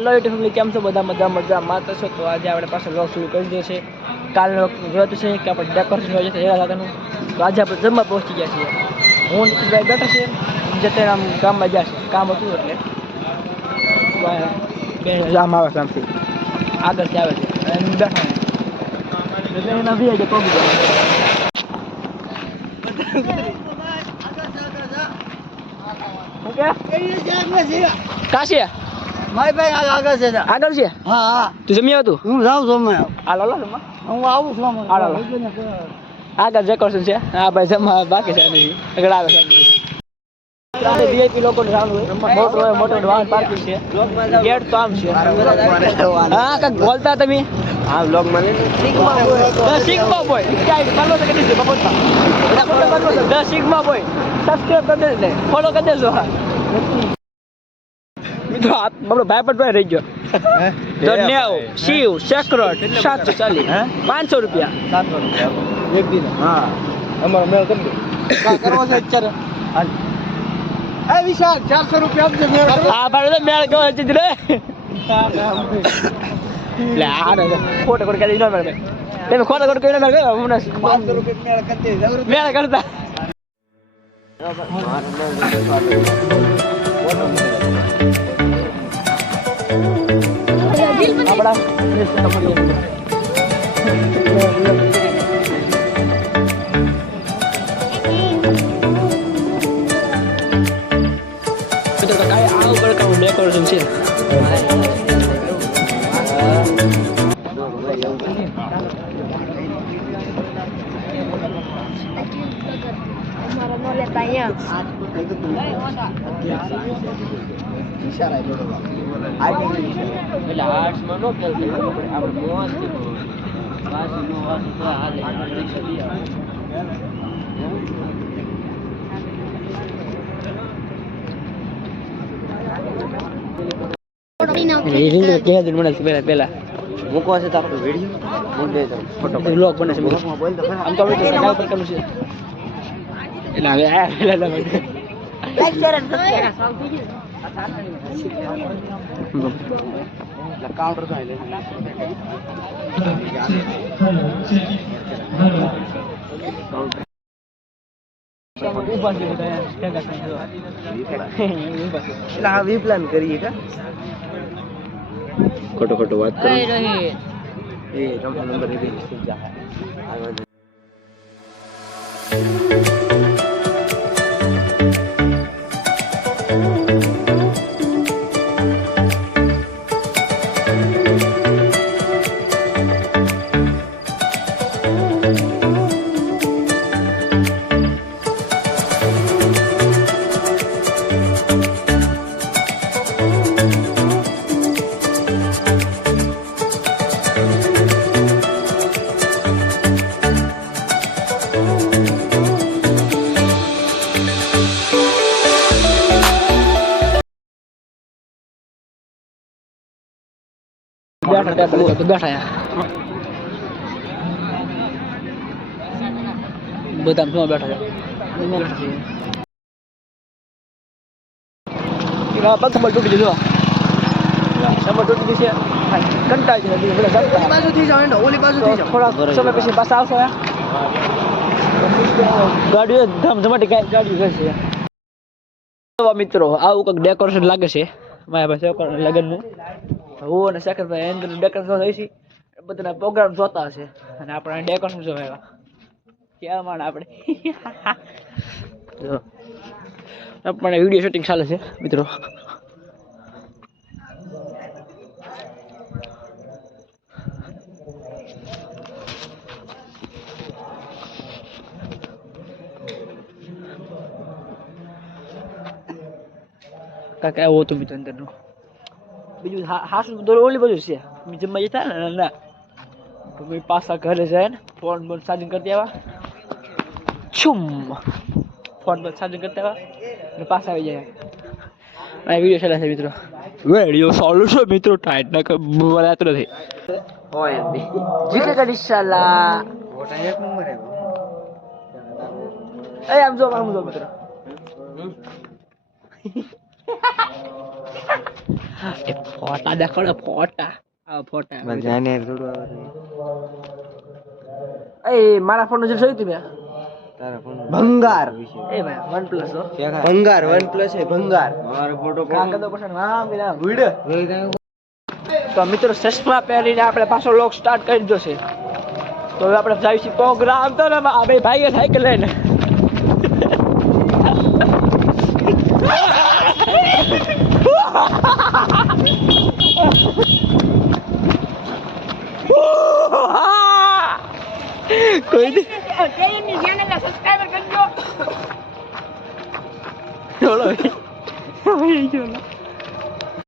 Hello YouTube family, કેમ છો બધા? મજામાં તો છો? તો આજે આપણે પાછળ વ્લોગ શરૂ કરી દીધો છે. કાલનો જોયું છે કે આપણે ડેકોરેશન હોય છે એના સાથેનું. તો આજે આપણે જમવા પહોંચી ગયા છીએ. હું નીતિશભાઈ બેઠા છે, જતે આમ ગામમાં ગયા છે, કામ હતું એટલે આમ આવે છે, આમથી આગળથી આવે છે બેઠા એના બી આજે પગ કાશી મારી ભાઈ આગળ છે. આગળ છે. હા હા, તું જમી આવતું? હું જાઉં છું. હાલો હું આવું છું. આગળ ડેકોરેશન છે. હા ભાઈ, જમવા બાકી છે નહીં, આગળ આવે છે. વીઆઈપી લોકો મોટો વાહન પાર્કિંગ છે. ગેટ તો આમ છે. હા કાંઈક બોલતા તમે? હા, બ્લોગ મને sigma boy sigma boy subscribe કરી દેજો, ફોલો કરી દેજો. મિત્રો આપણો ભાઈ પણ રહી ગયો. તો નેવ શિવ સેક્રેટ 740 500 રૂપિયા. એક દિન. હા, અમારો મેળ કરી દો. કરવો છે અત્યારે. એ વિશાલ 400 રૂપિયા આપજો. હા ભાઈ, મેળ ગયો છે રે. લે આ ખોટો ખોટ કરી ન મેળ. તમે ખોટો ખોટ કરી ન મેળ. હમણાં 500 રૂપિયા મેળ કરી દે. મેળ કરતા આપણા ડેકોરેશન છે. પેલા મૂકવા છે તો આપણો વિડીયો ફોટો બ્લોગ બને છે. આમ તો આપણે કરવું છે. એટલે હવે આ લાઈક શેર અને સબસ્ક્રાઇબ કાઉન્ટર તો આલે આ વી પ્લાન કરીએ કા ખોટો ખોટો વાત કરો. એ તમારો નંબર રેડી થઈ જા. બેઠા બધા શું બેઠા છે. તૂટી જજો, તૂટી જશે. કંટાળી ઓલી બાજુથી જાઓ. થોડા સમય પછી પાછા આવશો. ગાડીઓ ધમધમાટી ગાડીઓ છે. મિત્રો આવું કંઈક ડેકોરેશન લાગે છે મારા પાસે લગ્નનું. હું અને શકરભાઈ અંદર ડેકોરેશન થઈ છે. બધાના પ્રોગ્રામ જોતા હશે અને આપણે ડેકોરેશન જોવા ક્યાં માણ આપણે આપણે વિડીયો શૂટિંગ ચાલે છે મિત્રો. કાંઈક આવું હતું મિત્રો અંદરનું. બીજું હાસું ઓલી બધું છે. જમવા જતા ને ના પાછા ઘરે જાય ને ફોન બોન ચાર્જિંગ કરતી આવ્યા છુમ ફોન બોન ચાર્જિંગ કરતા આવ્યા ને પાછા આવી જાય. આ વિડીયો ચાલે છે મિત્રો. વિડીયો ચાલુ છે મિત્રો. ટાઈટ ના બોલાતો નથી. હોય જીકે કરી સાલા મોટા એક નંબર હે. એ આમ જો મિત્રો. એ ફોટા દેખો ને ફોટા આ ફોટા બધાને થોડું આવે એ મારા ફોન નું જે જોયું તું મેં તારા ફોન ભંગાર એ ભાઈ OnePlus હો ભંગાર OnePlus છે ભંગાર મારો ફોટો કાકા તો પછી નામ કે નામ તો મિત્રો ચશ્મા પહેરીને આપણે પાછો લોક સ્ટાર્ટ કરી દીધો છે તો હવે આપણે જઈએ છીએ પ્રોગ્રામ તો ને આ બે ભાઈએ સાયકલ લઈને કોઈ સબસ્ક્રાઇબર કરજો